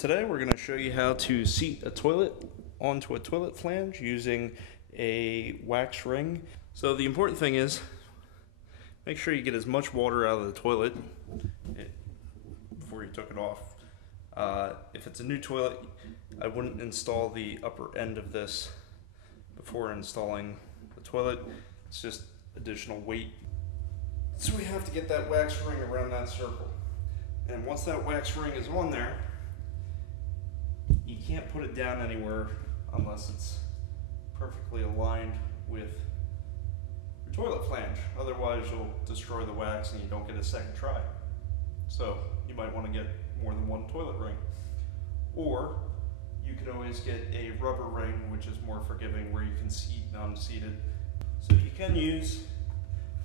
Today we're going to show you how to seat a toilet onto a toilet flange using a wax ring. So the important thing is make sure you get as much water out of the toilet before you took it off. If it's a new toilet, I wouldn't install the upper end of this before installing the toilet. It's just additional weight. So we have to get that wax ring around that circle. And once that wax ring is on there, you can't put it down anywhere unless it's perfectly aligned with your toilet flange. Otherwise you'll destroy the wax and you don't get a second try. So you might want to get more than one toilet ring. Or you could always get a rubber ring, which is more forgiving, where you can seat and unseat it. So you can use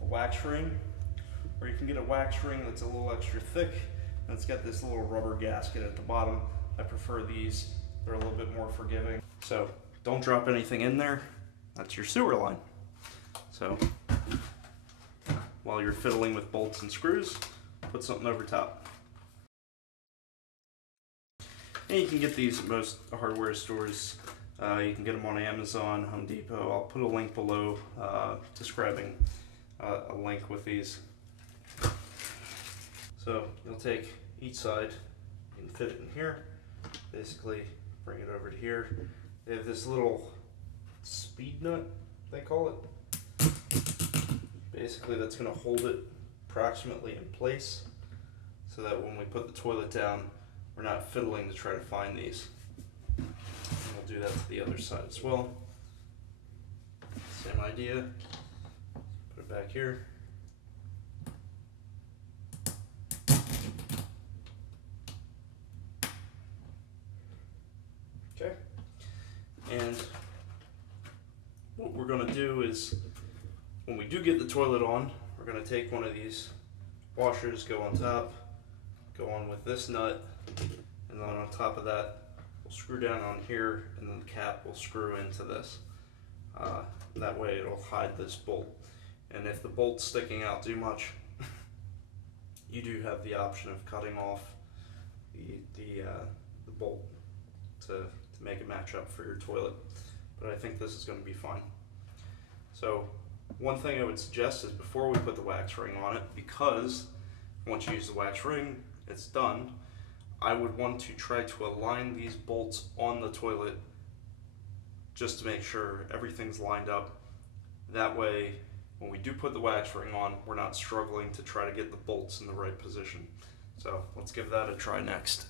a wax ring, or you can get a wax ring that's a little extra thick and it's got this little rubber gasket at the bottom. I prefer these. They're a little bit more forgiving. So don't drop anything in there. That's your sewer line. So while you're fiddling with bolts and screws, put something over top. And you can get these at most hardware stores. You can get them on Amazon, Home Depot. I'll put a link below describing a link with these. So you'll take each side, you can fit it in here, basically bring it over to here. They have this little speed nut, they call it. Basically that's going to hold it approximately in place so that when we put the toilet down, we're not fiddling to try to find these. And we'll do that to the other side as well. Same idea. Put it back here. Okay. And what we're going to do is, when we do get the toilet on, we're going to take one of these washers, go on top, go on with this nut, and then on top of that we'll screw down on here, and then the cap will screw into this. That way it'll hide this bolt. And if the bolt's sticking out too much, you do have the option of cutting off the bolt to make it match up for your toilet. But I think this is going to be fine. So one thing I would suggest is before we put the wax ring on it, because once you use the wax ring, it's done, I would want to try to align these bolts on the toilet just to make sure everything's lined up. That way, when we do put the wax ring on, we're not struggling to try to get the bolts in the right position. So let's give that a try next.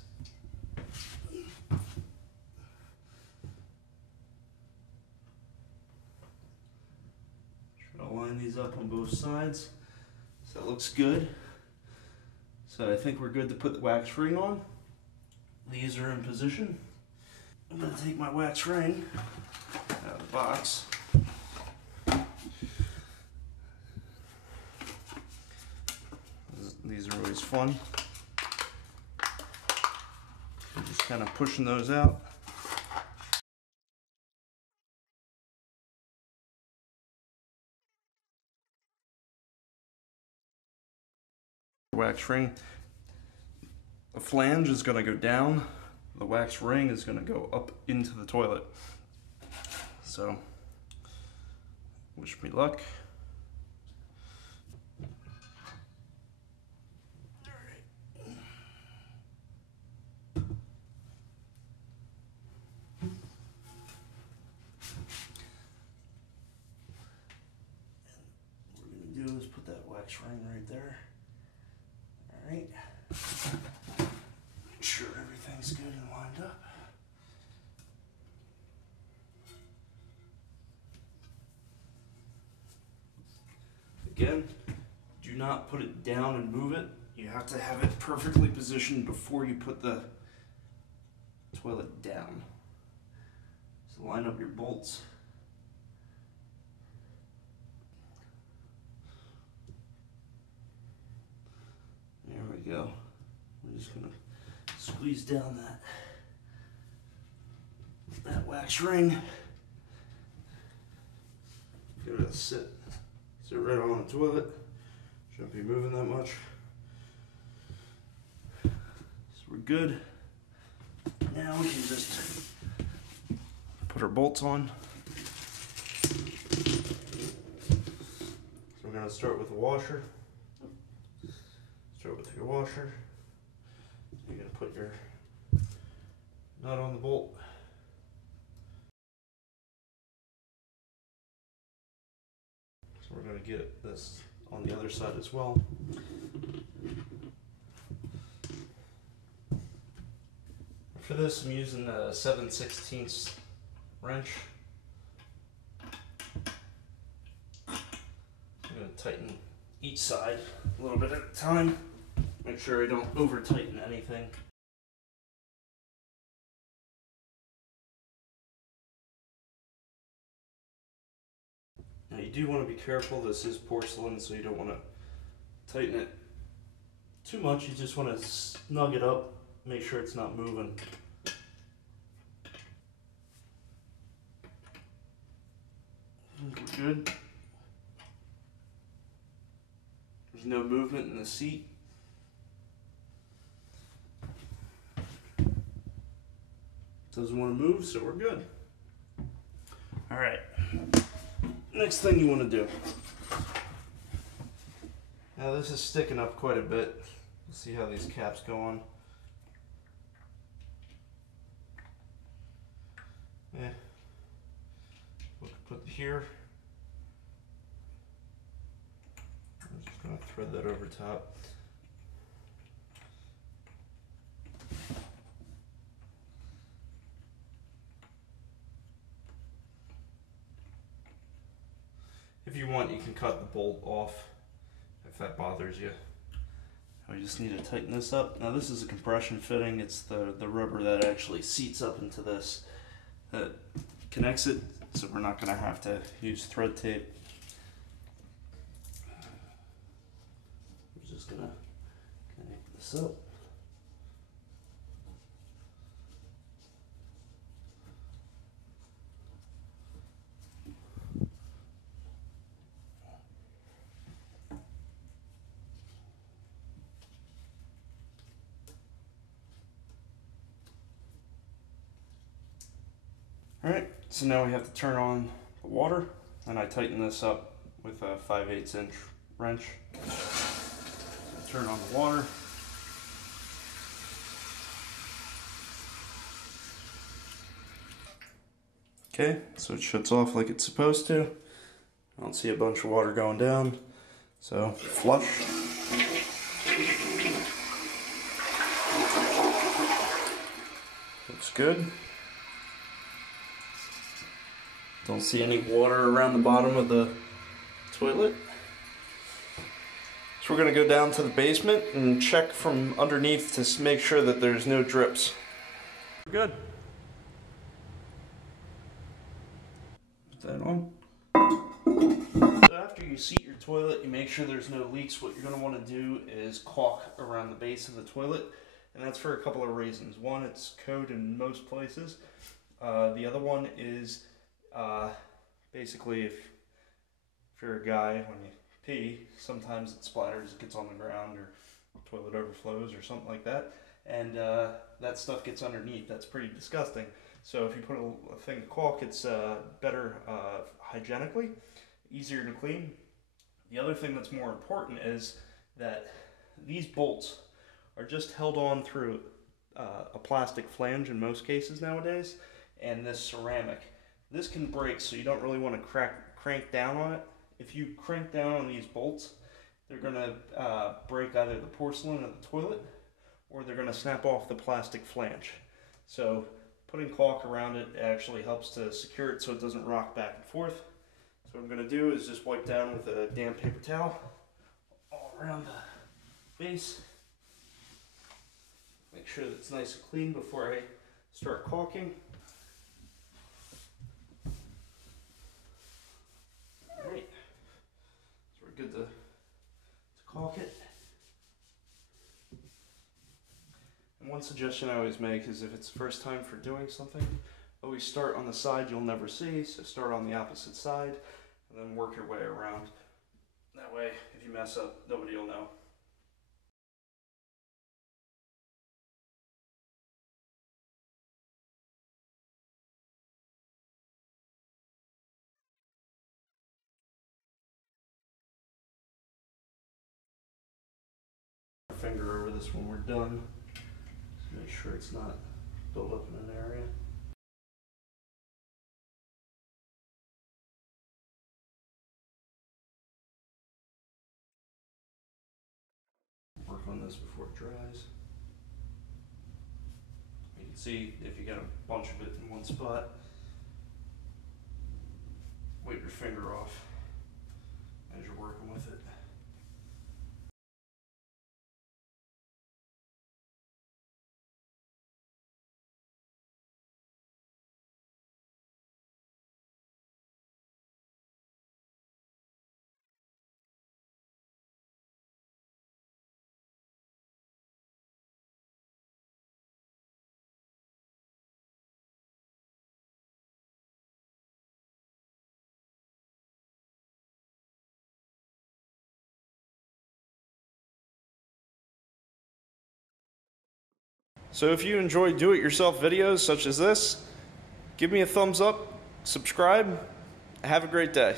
Try to line these up on both sides. So that looks good. So I think we're good to put the wax ring on. These are in position. I'm going to take my wax ring out of the box. These are always fun. Just kind of pushing those out. Wax ring. The flange is going to go down. The wax ring is going to go up into the toilet. So, wish me luck. What we're going to do is put that wax ring right there. Alright. Make sure everything's good and lined up. Again, do not put it down and move it. You have to have it perfectly positioned before you put the toilet down. So line up your bolts. There we go. We're just gonna squeeze down that wax ring. Give it a sit right on the toilet. Shouldn't be moving that much. So we're good. now we can just put our bolts on. So we're going to start with the washer. Start with your washer. You're going to put your nut on the bolt. So we're going to get this on the other side as well. For this, I'm using a 7/16 wrench. I'm going to tighten each side a little bit at a time. Make sure I don't over tighten anything. Now you do want to be careful. This is porcelain, so you don't want to tighten it too much. You just want to snug it up. Make sure it's not moving. We're good. There's no movement in the seat. Doesn't want to move, so we're good. All right. Next thing you want to do. Now this is sticking up quite a bit. Let's see how these caps go on. Yeah. We'll put it here. I'm just going to thread that over top. If you want, you can cut the bolt off if that bothers you. We just need to tighten this up. Now this is a compression fitting. It's the rubber that actually seats up into this that connects it, so we're not going to have to use thread tape. We're just going to connect this up. Alright, so now we have to turn on the water, and I tighten this up with a 5/8 inch wrench. Turn on the water. Okay, so it shuts off like it's supposed to. I don't see a bunch of water going down, so flush. Looks good. Don't see any water around the bottom of the toilet. So we're going to go down to the basement and check from underneath to make sure that there's no drips. Good. Put that on. So after you seat your toilet, you make sure there's no leaks. What you're going to want to do is caulk around the base of the toilet. And that's for a couple of reasons. One, it's code in most places. The other one is basically if you're a guy, when you pee, sometimes it splatters, it gets on the ground, or toilet overflows or something like that, and that stuff gets underneath. That's pretty disgusting. So if you put a thing of caulk, it's better hygienically, easier to clean. The other thing that's more important is that these bolts are just held on through a plastic flange in most cases nowadays, and this ceramic. This can break, so you don't really want to crank down on it. If you crank down on these bolts, they're going to break either the porcelain of the toilet, or they're going to snap off the plastic flange. So putting caulk around it actually helps to secure it so it doesn't rock back and forth. So what I'm going to do is just wipe down with a damp paper towel all around the base. Make sure that it's nice and clean before I start caulking. Alright, so we're good to caulk it. And one suggestion I always make is if it's the first time for doing something, always start on the side you'll never see, so start on the opposite side and then work your way around. That way, if you mess up, nobody will know. finger over this when we're done. Just make sure it's not built up in an area. Work on this before it dries. You can see if you got a bunch of it in one spot, wipe your finger off as you're working with it. So if you enjoy do-it-yourself videos such as this, give me a thumbs up, subscribe, have a great day.